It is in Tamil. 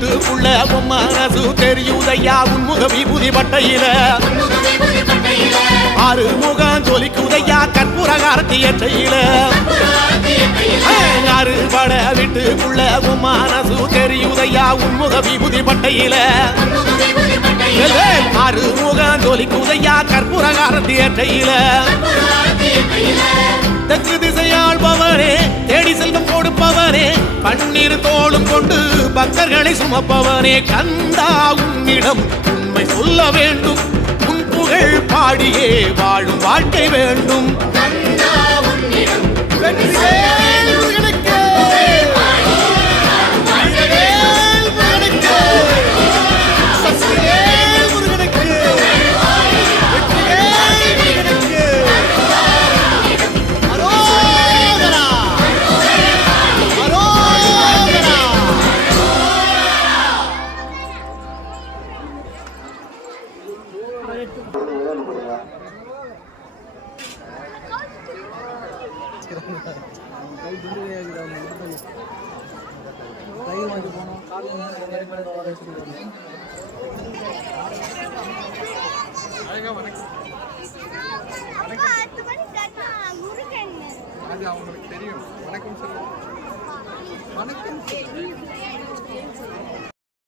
வீட்டுக்குள்ள மனசு தெரியுதையா உன்முக விபூதி பட்டையில ஆறு முகம் ஜொலிக்குதையா கற்பூர கார்த்திய செய்யல ஆறு பட வீட்டுக்குள்ள மனசு தெரியுதையா உன்முக விபூதி பட்டையில ஆறு முகம் ஜொலிக்குதையா கற்பூர கார்த்திய செய்யல தெற்கு திசையாள்பவனே தேடி செல்வம் கொடுப்பவனே பன்னீர் தோளும் கொண்டு பக்தர்களை சுமப்பவனே கந்தா உன்னிடம் உண்மை சொல்ல வேண்டும் உன் புகழ் பாடியே வாழும் வாழ்க்கை வேண்டும் அது அவங்களுக்கு தெரியும். வணக்கம் சார். வணக்கம்.